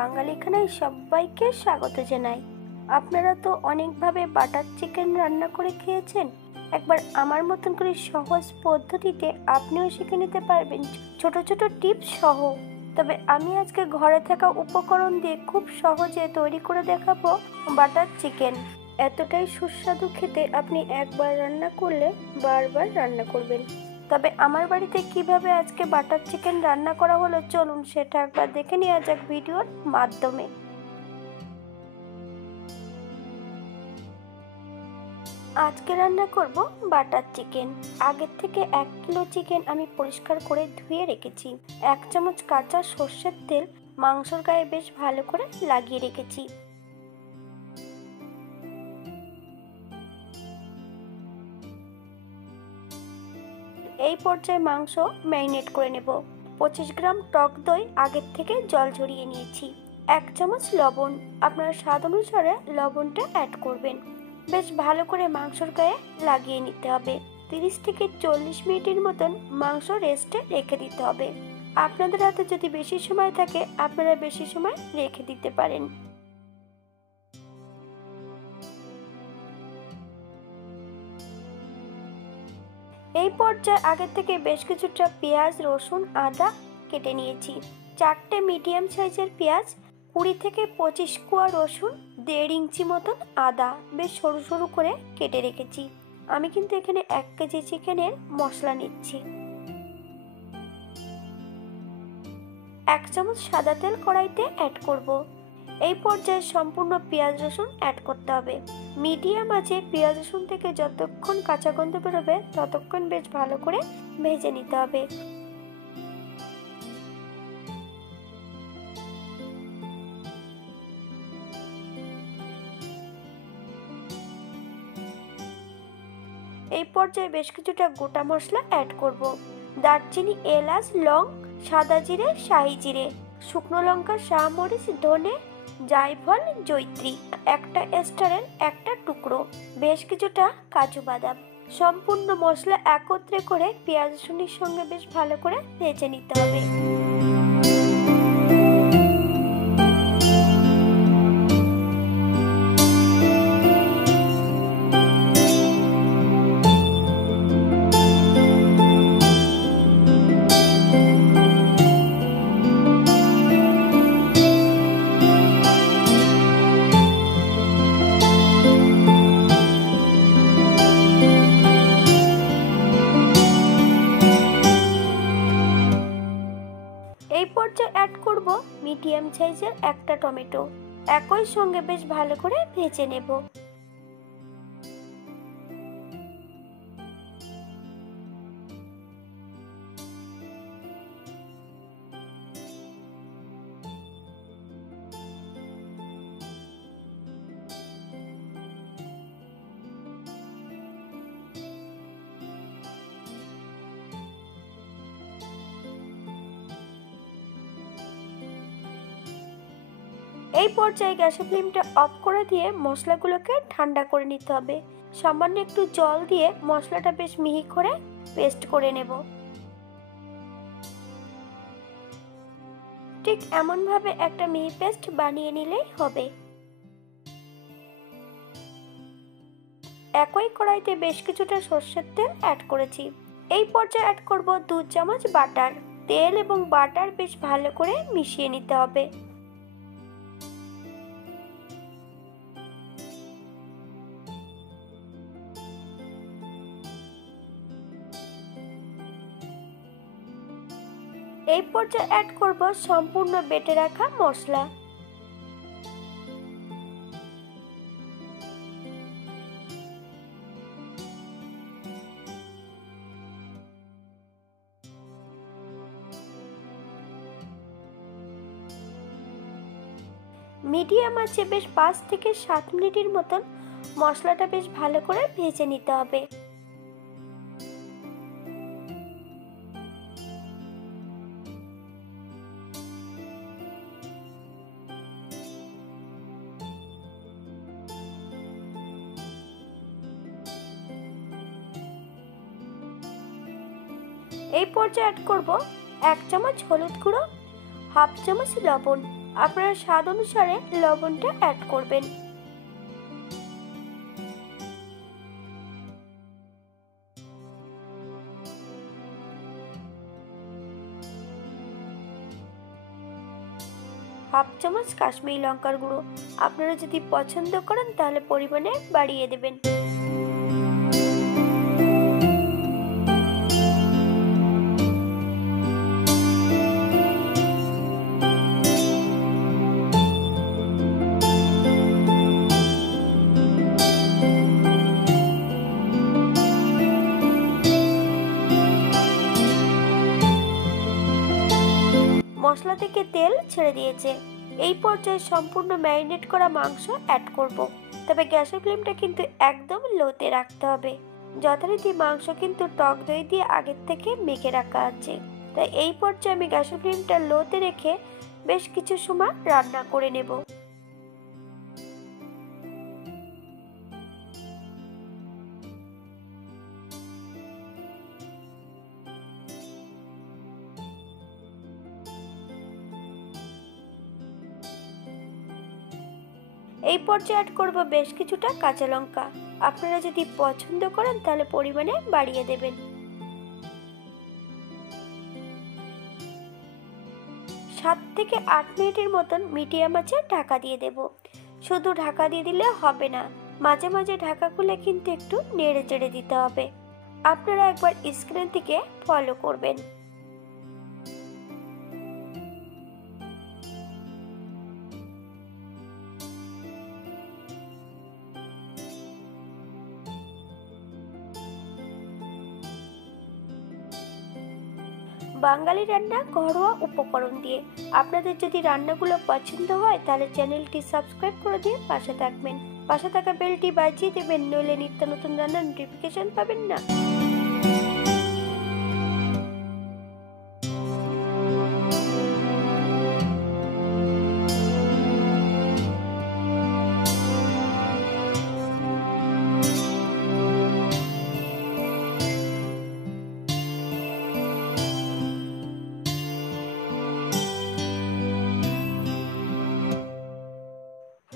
বাঙালি খানায় সবাইকে স্বাগত জানাই। আপনারা তো অনেকভাবে বাটার চিকেন রান্না করে খেয়েছেন। একবার আমার মতন করে সহজ পদ্ধতিতে আপনিও শিখে নিতে পারবেন, ছোট ছোট টিপস সহ। তবে আমি আজকে ঘরে থাকা উপকরণ দিয়ে খুব সহজে তৈরি করে দেখাবো বাটার চিকেন। এতটাই সুস্বাদু খেতে, আপনি একবার রান্না করলে বারবার রান্না করবেন। তবে আমার বাড়িতে কিভাবে আজকে বাটার চিকেন রান্না করা হলো, চলুন সেটা একবার দেখে নেওয়া যাক ভিডিওর মাধ্যমে। আজকে রান্না করব বাটার চিকেন। আগের থেকে 1 কিলো চিকেন আমি পরিষ্কার করে ধুয়ে রেখেছি। 1 চামচ কাঁচা সর্ষের তেল মাংসর গায়ে বেশ ভালো করে লাগিয়ে রেখেছি। এই পর্যায়ে মাংস ম্যারিনেট করে নেব। 25 গ্রাম টক দই আগের থেকে জল ঝরিয়ে নিয়েছি। 1 চামচ লবণ, আপনার স্বাদ অনুসারে লবণটা অ্যাড করবেন। বেশ ভালো করে মাংসর গায়ে লাগিয়ে নিতে হবে। 30 থেকে 40 মিনিটের মতন মাংস রেস্টে রেখে দিতে হবে। আপনাদের হাতে যদি বেশি সময় থাকে আপনারা বেশি সময় রেখে দিতে পারেন। এই পর্যায়ে আগে থেকে বেশ কিছুটা পেঁয়াজ, রসুন, আদা কেটে নিয়েছি। 4টে মিডিয়াম সাইজের পেঁয়াজ, 20 থেকে 25 কোয়া রসুন, 1.5 ইঞ্চি মতন আদা বেশ সরু সরু করে কেটে রেখেছি। আমি কিন্তু এখানে 1 কেজি চিকেনের মশলা নিচ্ছি। 1 চামচ সাদা তেল কড়াইতে অ্যাড করব। এই পর্যায়ে সম্পূর্ণ পেঁয়াজ রসুন অ্যাড করতে হবে। মিডিয়াম আঁচে পেঁয়াজ রসুন থেকে যতক্ষণ কাঁচা গন্ধ বেরোবে ততক্ষণ বেশ ভালো করে ভেজে নিতে হবে। এই পর্যায়ে বেশ কিছুটা গোটা মশলা অ্যাড করব। দারচিনি, এলাচ, লং, সাদা জিরে, শাহি জিরে, শুকনো লঙ্কা, শাহমরিচ, ধনে, জায়ফল, জয়িত্রী, একটা স্টারের একটা টুকরো, বেশ কিছুটা কাজু বাদাম। সম্পূর্ণ মশলা একত্রে করে পেঁয়াজ রসুনের সঙ্গে বেশ ভালো করে ভেজে নিতে হবে। এই পর্যায়ে অ্যাড করব মিডিয়াম সাইজের একটা টমেটো। একই সঙ্গে বেশ ভালো করে ভেজে নেব। এই পর্যায়ে গ্যাসের ফ্লেমটা অফ করে দিয়ে মশলাগুলোকে ঠান্ডা করে নিতে হবে। সামান্য একটু জল দিয়ে মশলাটা বেশ মিহি করে পেস্ট করে নেব। ঠিক এমনভাবে একটা মিহি পেস্ট বানিয়ে নিলেই হবে। একই কড়াইতে বেশ কিছুটা সর্ষের তেল অ্যাড করেছি। এই পর্যায়ে অ্যাড করব 2 চামচ বাটার। তেল এবং বাটার বেশ ভালো করে মিশিয়ে নিতে হবে। এই পর্যায়ে অ্যাড করব সম্পূর্ণ বেটে রাখা মশলা। মিডিয়াম আঁচে বেশ 5 থেকে 7 মিনিটের মতন মশলাটা বেশ ভালো করে ভেজে নিতে হবে। এই পর্যায়ে অ্যাড করব 1 চামচ হলুদ গুঁড়ো, হাফ চামচ লবণ, আপনারা স্বাদ অনুসারে লবণটা অ্যাড করবেন। হাফ চামচ কাশ্মীরি লঙ্কার গুঁড়ো, আপনারা যদি পছন্দ করেন তাহলে পরিমাণে বাড়িয়ে দেবেন। মশলা থেকে তেল ছেড়ে দিয়েছে। এই পর্যায়ে সম্পূর্ণ ম্যারিনেট করা মাংস অ্যাড করব। তবে গ্যাসের ফ্লেমটা কিন্তু একদম লোতে রাখতে হবে। যথারীতি মাংস কিন্তু টক দই দিয়ে আগের থেকে মেখে রাখা আছে, তাই এই পর্যায়ে আমি গ্যাসের ফ্লেমটা লোতে রেখে বেশ কিছু সময় রান্না করে নেব। এই পর্যায়ে অ্যাড করব বেশ কিছুটা কাঁচা লঙ্কা, আপনারা যদি পছন্দ করেন তাহলে পরিমাণে বাড়িয়ে দেবেন। 7 থেকে 8 মিনিটের মতন মিডিয়াম আঁচে ঢাকা দিয়ে দেব। শুধু ঢাকা দিয়ে দিলে হবে না, মাঝে মাঝে ঢাকা খুলে কিন্তু একটু নেড়ে চেড়ে দিতে হবে। আপনারা একবার স্ক্রিন থেকে ফলো করবেন। বাঙালি রান্না ঘরোয়া উপকরণ দিয়ে। আপনাদের যদি রান্নাগুলো পছন্দ হয় তাহলে চ্যানেলটি সাবস্ক্রাইব করে দিয়ে পাশে থাকবেন, পাশে থাকা বেলটি বাজিয়ে দেবেন, নইলে নিত্য নতুন রান্নার নোটিফিকেশন পাবেন না।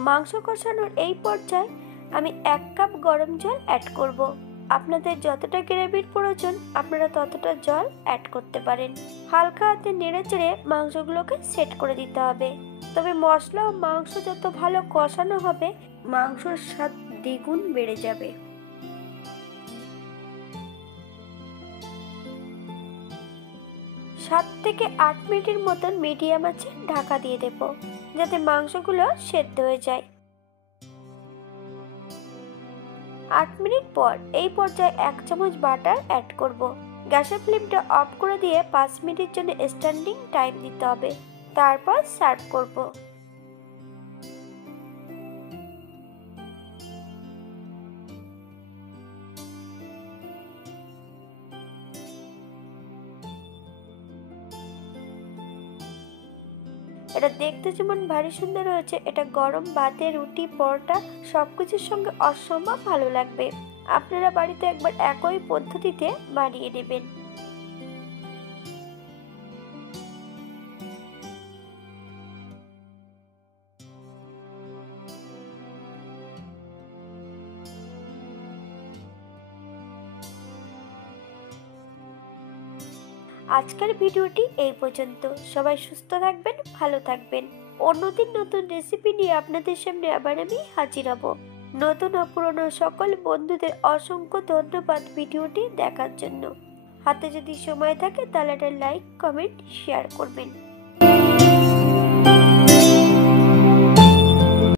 মাংস কষানোর এই পর্যায়ে আমি 1 কাপ গরম জল অ্যাড করব। আপনাদের যতটা গ্রেভির প্রয়োজন আপনারা ততটা জল অ্যাড করতে পারেন। হালকা হাতে নেড়েচেড়ে মাংসগুলোকে সেট করে দিতে হবে। তবে মশলা ও মাংস যত ভালো কষানো হবে মাংসের স্বাদ দ্বিগুণ বেড়ে যাবে। 7 থেকে 8 মিনিটের মতন মিডিয়াম আঁচে ঢাকা দিয়ে দেব, যাতে মাংসগুলো সেদ্ধ হয়ে যায়। 8 মিনিট পর এই পর্যায়ে 1 চামচ বাটার অ্যাড করব। গ্যাসের ফ্লেমটা অফ করে দিয়ে 5 মিনিটের জন্য স্ট্যান্ডিং টাইম দিতে হবে, তারপর সার্ভ করব। এটা দেখতে যেমন ভারী সুন্দর হয়েছে, এটা গরম ভাতে, রুটি, পরোটা সবকিছুর সঙ্গে অসম্ভব ভালো লাগবে। আপনারা বাড়িতে একবার একই পদ্ধতিতে বানিয়ে নেবেন। আজকের ভিডিওটি এই পর্যন্ত। সবাই সুস্থ থাকবেন, ভালো থাকবেন। অন্যদিন নতুন রেসিপি নিয়ে আপনাদের সামনে আবার আমি হাজির হব। নতুন ও পুরনো সকল বন্ধুদের অসংখ্য ধন্যবাদ ভিডিওটি দেখার জন্য। হাতে যদি সময় থাকে তাহলে একটা লাইক, কমেন্ট, শেয়ার করবেন।